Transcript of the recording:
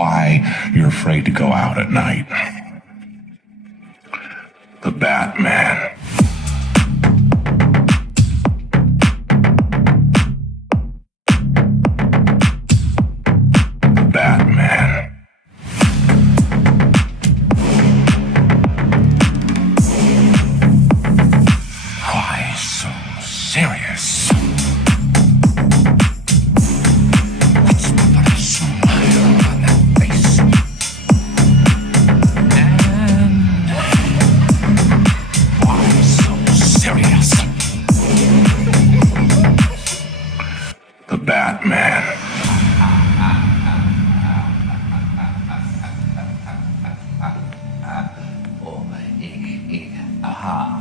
why you're afraid to go out at night. The Batman. The Batman. Why so serious? Let's put a smile on that face. And why so serious? The Batman. Oh, aha.